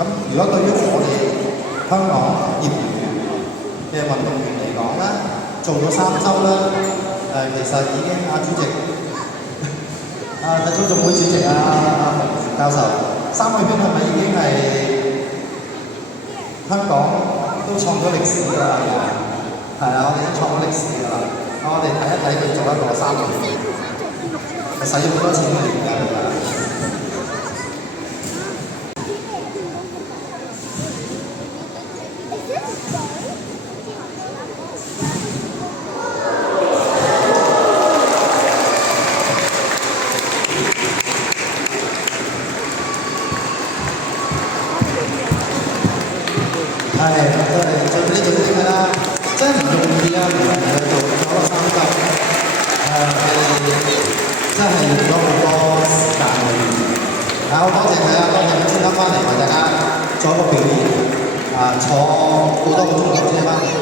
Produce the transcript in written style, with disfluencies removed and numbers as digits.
咁如果對於我哋香港業餘嘅運動員嚟講咧，做咗3週咧，其實已經主席體操總會主席馮教授3個月係咪已經係香港都創咗歷史㗎啦？係啊，我哋都創咗歷史㗎啦。我哋睇一睇佢做一個3個月，使咗好多錢去研究㗎。係，做呢做啲啦，真係唔容易啊！唔容易去做咗個3週，真係用咗好多時間去練。好多謝佢啊，多謝佢專登翻嚟為大家做一個表演，坐好多個鐘頭先翻嚟。